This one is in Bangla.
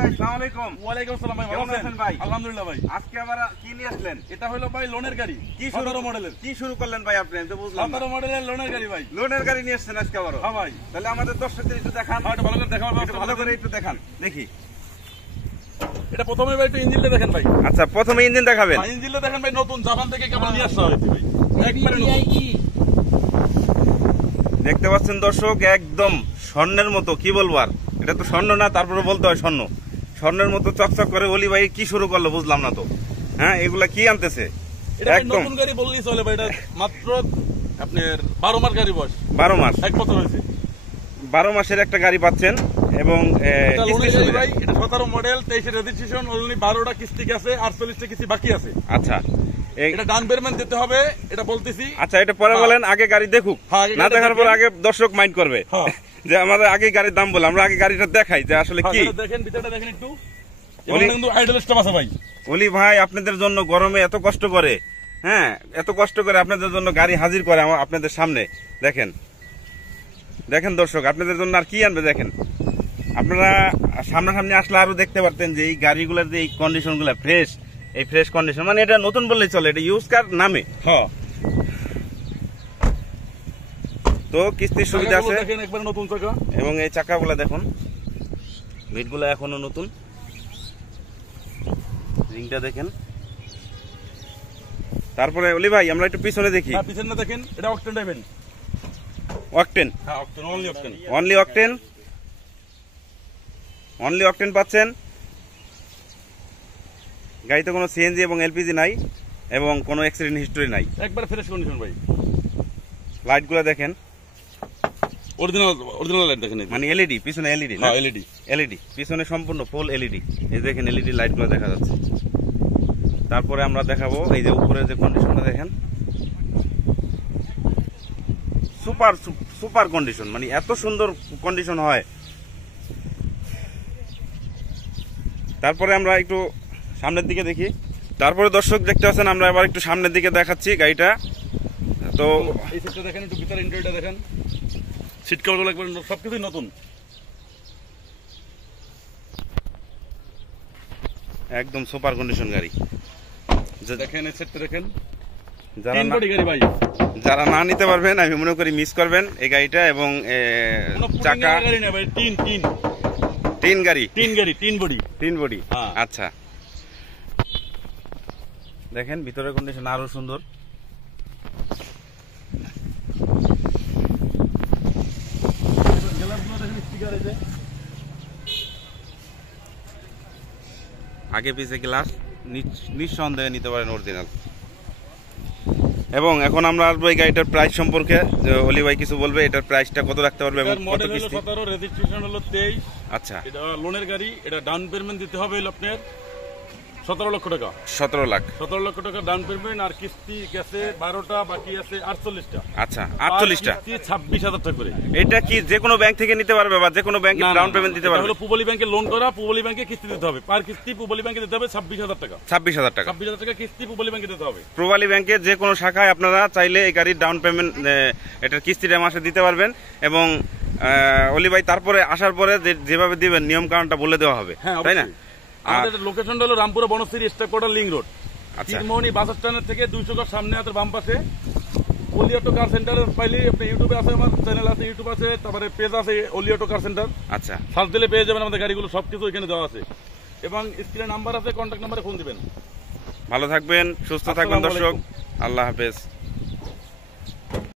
ভাই, আসসালামু আলাইকুম। ওয়ালাইকুম আসসালাম ভাই, কেমন আছেন ভাই? আলহামদুলিল্লাহ ভাই। আজকে আবার কি নিয়ে আসলেন? এটা হলো ভাই লোনের গাড়ি, কি 17 মডেলের। কি শুরু করলেন ভাই আপনি? আমি তো বুঝলাম না। 17 মডেলের লোনের গাড়ি ভাই। লোনের গাড়ি নিয়ে আসছেন আজকে আবার? হ্যাঁ ভাই। তাহলে আমাদের দর্শকদের একটু দেখান। হ্যাঁ, একটু ভালো করে দেখাবার একটু ব্যবস্থা ভালো করে করেন। একটু দেখান, দেখি। এটা প্রথমে ভাই একটু ইঞ্জিনটা দেখেন ভাই। আচ্ছা, প্রথমে ইঞ্জিন দেখাবেন। হ্যাঁ, ইঞ্জিনটা দেখেন ভাই, নতুন জাপান থেকে কেবল নিয়ে আসা হয়েছে ভাই। একবারে নতুন। দেখতে পাচ্ছেন দর্শক, একদম স্বর্ণের মতো। কি বলবো আর, এটা তো স্বর্ণ না, তারপরে বলতে হয় স্বর্ণ। স্বর্ণের মতো চকচক করে। অলি ভাই কি শুরু করলো বুঝলাম না তো। হ্যাঁ, এগুলা কি আনতেছে? এটা ভাই একদম নতুন গাড়ি বললেই চলে ভাই। এটা মাত্র আপনার 12 মাস গাড়ি বয়স, 12 মাস। 1 বছর হয়েছে। 12 মাসের একটা গাড়ি পাচ্ছেন এবং এটা কিস্তির লোনের গাড়ি সুবিধা। ভাই। এটা 17 মডেল, 23 রেজিস্ট্রেশন, অনলি 12টা কিস্তি আছে, 48টা কিস্তি বাকি আছে। আচ্ছা, এটা ডাউন পেমেন্ট দিতে হবে, এটা বলতেছি। আচ্ছা, এটা পরে বলেন, আগে গাড়ি দেখুক। হ্যাঁ, আগে না গাড়িটা দেখার পর দেখেন। আগে দর্শক মাইন্ড করবে হ্যাঁ। যে আমাদের আগে গাড়ির দাম বলে। আমরা আগে গাড়িটা দেখাই যে আসলে কি। এটা দেখেন, ভিতরটা দেখেন একটু। অলি- এখানে কিন্তু আইডল স্টপ আছে ভাই। অলি ভাই আপনাদের জন্য গরমে এত কষ্ট করে, হ্যাঁ, এত কষ্ট করে আপনাদের জন্য গাড়ি হাজির করে আপনাদের সামনে। দেখেন দেখেন দর্শক, আপনাদের জন্য আর কি আনবে দেখেন। আপনারা সামনাসামনি আসলে আরো দেখতে পারতেন যে এই গাড়িগুলোর যে এই কন্ডিশন গুলা ফ্রেশ, এই ফ্রেশ কন্ডিশন, মানে এটা নতুন বললেই চলে, এটা ইউজ কার নামে। হ্যাঁ, তো কিস্তির সুবিধা আছে দেখেন একবার নতুন চাকা। এবং এই চাকাগুলা দেখুন, ভিটগুলা এখনো নতুন। রিংটা দেখেন। তারপরে অলি ভাই আমরা একটু পিছনে দেখি। হ্যাঁ, পিছনে দেখেন, এটা অকটেন ড্রাইভেন। অকটেন, হ্যাঁ, octane, only octane. Only octane, only octane পাচ্ছেন। গাড়িতে কোনো সিএনজি এবং এলপিজি নাই এবং কোনো অ্যাক্সিডেন্ট হিস্টোরি নাই। একবার ফ্রেশ কন্ডিশন ভাই। লাইটগুলো দেখেন, অরিজিনাল অরিজিনাল লাইট দেখেন। মানে এলইডি, পিছনে এলইডি না, হ্যাঁ, এলইডি। এলইডি পিছনে সম্পূর্ণ ফুল এলইডি। এই দেখেন এলইডি লাইটগুলো দেখা যাচ্ছে। তারপরে আমরা দেখাবো এই যে উপরে যে কন্ডিশনটা দেখেন, সুপার সুপার কন্ডিশন, মানে এত সুন্দর কন্ডিশন হয়। তারপরে আমরা একটু সামনের দিকে দেখি। তারপরে দর্শক দেখতে পাচ্ছেন, আমরা আবার একটু সামনের দিকে দেখাচ্ছি গাড়িটা। তো এই সিটটা দেখেন, একটু ভিতরে ইন্টেরিয়রটা দেখেন। সিট কভারগুলো একবার সবকিছুই নতুন। একদম সুপার কন্ডিশন গাড়ি। দেখেন এই সেটটা দেখেন, যারা 3 না কোটি গাড়ি ভাই। যারা না নিতে পারবেন, আমি মনে করি মিস করবেন এই গাড়িটা। এবং কোনো চাকা গাড়ি না ভাই, টিন গাড়ি, টিন বডি। তিন বডি। হ্যাঁ। আচ্ছা, দেখেন ভিতরের কন্ডিশন আরো সুন্দর। গ্লাসগুলো দেখেন, স্টিকার এই যে। আগে পিছে গ্লাস, নিঃসন্দেহে নিতে পারেন অরিজিনাল। এবং এখন আমরা আসবো এই গাড়িটার প্রাইস সম্পর্কে। যে অলি ভাই কিছু বলবে, এটার প্রাইসটা কত রাখতে পারবে এবং এটার কত মডেল হলো কিস্তি? 17, রেজিস্ট্রেশন হলো 23। আচ্ছা, এটা লোনের গাড়ি। এটা ডাউন পেমেন্ট দিতে হবে হলো আপনার 17 লক্ষ টাকা। 17 লাখ। 17 লক্ষ টাকা ডাউন পেমেন্ট, আর কিস্তি গেছে 12টা, বাকি আছে 48টা। আচ্ছা, 48টা। 26,000 টাকা করে। এটা কি যে কোনো ব্যাংক থেকে নিতে পারবে বা যে কোনো ব্যাংকে না, ডাউন পেমেন্ট দিতে এটা পারবে? হলো পুবলি ব্যাংকে লোন করা, পুবলি ব্যাংকে কিস্তি দিতে হবে। পার কিস্তি পুবলি ব্যাংকে দিতে হবে 26,000 টাকা। 26,000 টাকা। 26,000 টাকা কিস্তি পুবলি ব্যাংকে দিতে হবে। প্রবালী ব্যাংকের যে কোনো শাখায় আপনারা চাইলে এই গাড়ির ডাউন পেমেন্ট, এটার কিস্তিটা মাসে দিতে পারবেন। এবং অলি ভাই তারপরে আসার পরে যেভাবে দিবেন নিয়ম কানুনটা বলে দেওয়া হবে, হ্যাঁ, তাই না? আমাদের লোকেশনটা হলো রামপুরা বনশ্রী স্টেক কোয়ার্টার লিং রোড। আচ্ছা, তিরমোহনী বাস স্ট্যান্ডের থেকে 200 গজ সামনে হাতের বাম পাশে অলিয়াটো কার সেন্টারের পাইলে আপনি ইউটিউবে আছে, আমার চ্যানেল আছে, ইউটিউব আছে, তারপরে পেজ আছে অলিয়াটো কার সেন্টার। আচ্ছা, সার্চ দিলে পেয়ে যাবেন আমাদের গাড়িগুলো, সবকিছু এখানে দেওয়া আছে। এবং স্ক্রিনে নাম্বার আছে, কন্ট্যাক্ট নাম্বারে ফোন দিবেন। ভালো থাকবেন, সুস্থ থাকবেন আসসালামু দর্শক। আলাইকুম। আল্লাহ হাফেজ।